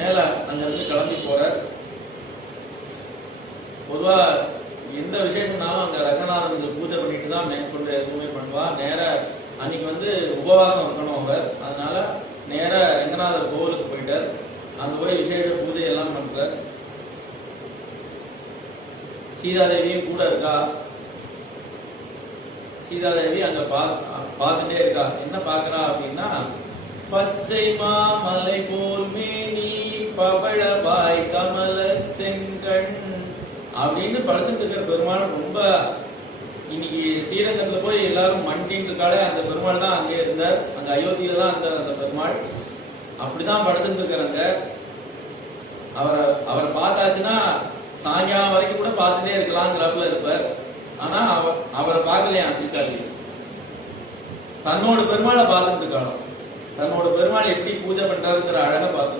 மேல அங்கிருந்து கிளம்பி போறார். பொதுவா எந்த விசேஷம்னாலும் அங்க ரங்கநாதனுக்கு பூஜை பண்ணிட்டு தான் மேற்கொண்டு எதுவுமே பண்ணுவா. நேர அன்னைக்கு உபவாசம் இருக்கணும் அவர். அதனால நேர ரங்கநாதர் கோவிலுக்கு போயிட்டார். அங்க போய் விசேஷ பூஜை எல்லாம் பண்றார். சீதாதேவியும் கூட இருக்கா. சீதாதேவி அங்க பார்த்துட்டே இருக்கா. என்ன பாக்குறா அப்படின்னா, பச்சை மாமலை போல் மேனி பவளவாய் கமல செங்கண் அப்படின்னு படுத்துட்டு இருக்கிற பெருமாள் ரொம்ப இன்னைக்கு ஸ்ரீரங்கத்துல போய் எல்லாரும் மண்டின்னு இருக்காளே, அந்த பெருமாள் தான் அங்கே இருந்தார். அங்க அயோத்தியில தான் அந்த பெருமாள் அப்படிதான் படுத்துட்டு இருக்கிறாங்க. அவரை பார்த்தாச்சுன்னா சாயங்காலம் வரைக்கும் கூட பார்த்துட்டே இருக்கலாங்கிறப்பல இருப்பார். ஆனா அவரை பார்க்கலையா சீதாதேவி. தன்னோட பெருமாளை பார்த்துட்டு இருக்காளோ, தன்னோட பெருமாளை எப்படி பூஜை பண்றாருங்கிற அழகை பார்த்து